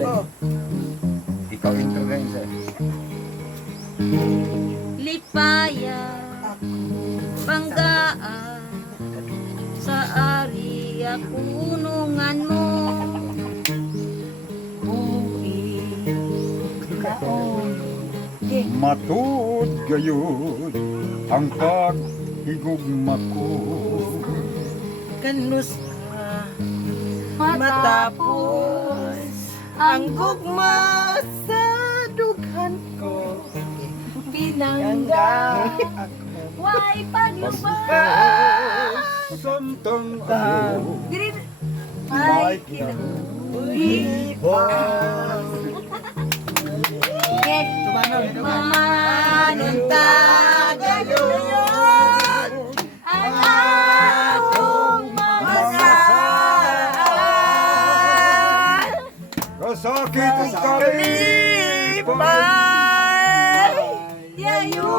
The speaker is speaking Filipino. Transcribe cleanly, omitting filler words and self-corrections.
Ikaw intervention sir. Lipaya, banggaan, sa area kunungan mo. Matuod gayon ang paghigugma ko. Kanus matapos ang gugma sa dughan ko. Pinangga, why pagyuba. Samtang Diri, may mamanunta gayon ang akong mamasal. kasakit ang kalipay. Yayo